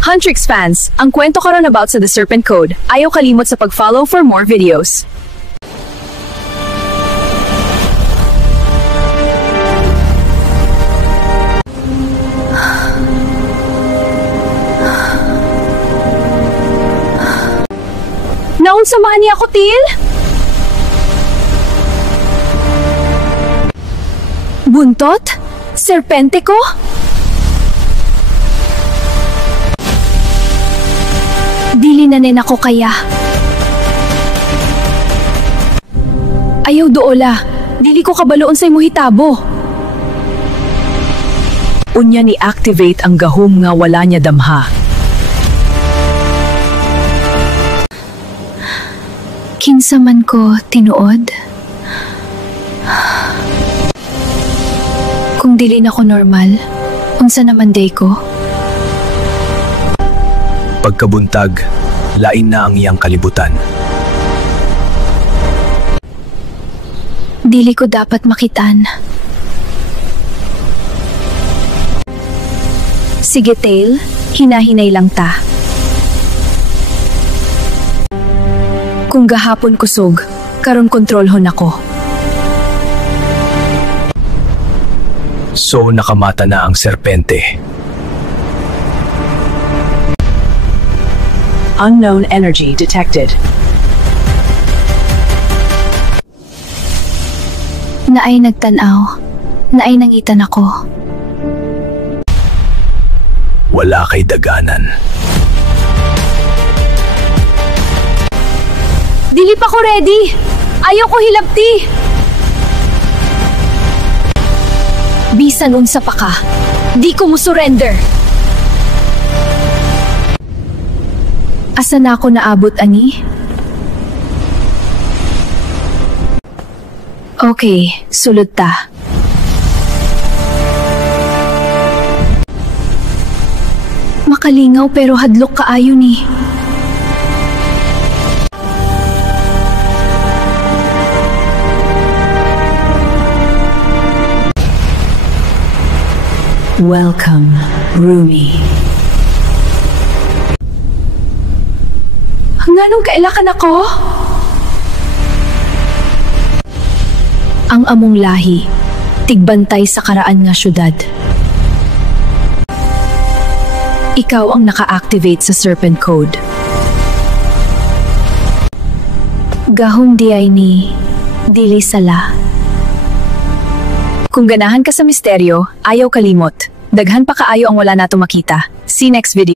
Huntrix fans, ang kwento karon about sa The Serpent Code. Ayaw kalimot sa pag-follow for more videos. Naon samahan niya ako, Til? Buntot? Serpente ko? Dili na nin ako kaya. Ayaw doola. Dili ko kabaloon sa imo hitabo. Unya ni activate ang gahom nga wala niya damha. Kinsa man ko tinuod. Kung dili na ko normal, unsa naman day ko? Pagkabuntag, lain na ang iyang kalibutan. Dili ko dapat makitaan. Sige, Tail. Hinahinay lang ta. Kung gahapon kusog, karon kontrolhon ako. So nakamata na ang serpente. Unknown energy detected. Naay nagtanaw. Naay nangitan ako. Wala kay daganan. Dili pa ko ready! Ayaw ko hilabti! Bisan unsa pa ka, di ko mo surrender! Asa na ako naabot, ani? Okay, sulod ta. Makalingaw pero hadlok kaayo ni. Welcome, Rumi. Nganong kailakan ako? Ang among lahi, tigbantay sa karaan nga syudad. Ikaw ang naka-activate sa Serpent Code. Gahom di ay ni dili sala. Kung ganahan ka sa misteryo, ayaw kalimot. Daghan pa kaayo ang wala nato makita. See next video.